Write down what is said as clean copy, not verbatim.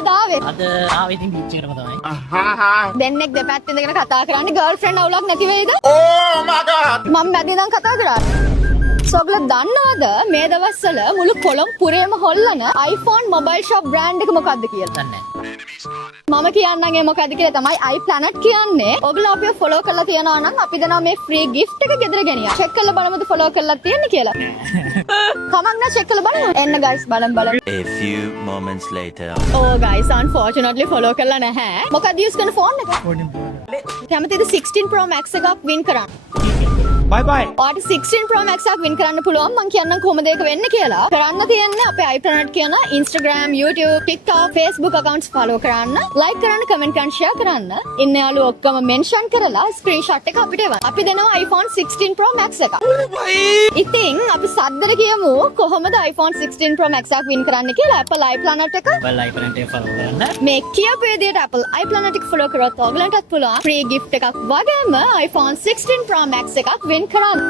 මොකද ආවේ? අද ආවේ ඉතින් බීච් එකටම තමයි. දෙන්නෙක් දෙපැත්තෙන් ඉඳගෙන කතා කරන්නේ ගර්ල්ෆ්‍රෙන්ඩ් අවුලක් නැති වෙයිද? Oh my god! මම මැද ඉඳන් කතා කරන්නේ. සොගල දන්නවද මේ දවස්වල මුළු Colombo පුරේම හොල්ලන iPhone mobile shop brand එක මොකක්ද කියලා? දන්නේ මම කියන්නගේ මොකද කියලා තමයි iPlanet කියන්නේ. ඔයගොල්ලෝ අපිව follow කරලා තියනවා නම් අපි දෙනවා මේ free gift එක ගෙදර ගෙනියන්න. check කරලා බලමුද follow කරලා තියෙන්නේ කියලා. කමක් නැහැ check කරලා බලමු. එන්න guys බලමු. A few moments later. Oh guys unfortunately follow කරලා නැහැ. මොකද use කරන phone එක? කැමතිද 16 Pro Max එකක් win කරන්න? Bye bye! ඔයාට 16 Pro Max එකක් win කරන්න පුළුවන්. මම කියන්නම් කොහොමද ඒක වෙන්නේ කියලා. කරන්න තියෙන්නේ අපේ iPlanet කියන Instagram, YouTube, TikTok, Facebook accounts follow කරන්න, like කරන්න, comment කරන්න, share කරන්න. ඉන්න යාළුවෝ ඔක්කොම mention කරලා screenshot එක අපිට එවන්න. අපි දෙනවා iPhone 16 Pro Max එකක්. ඉතින් අපි සද්දට කියමු කොහොමද iPhone 16 Pro Max එකක් win කරන්න කියලා. Apple iPlanet එක ඔයාලා iPlanet එක follow කරන්න. මේ කියපු විදියට Apple iPlanet එක follow කරොත් ඔයගලන්ටත් පුළුවන් free gift එකක් වගේම iPhone 16 Pro Max එකක් win කරන්න.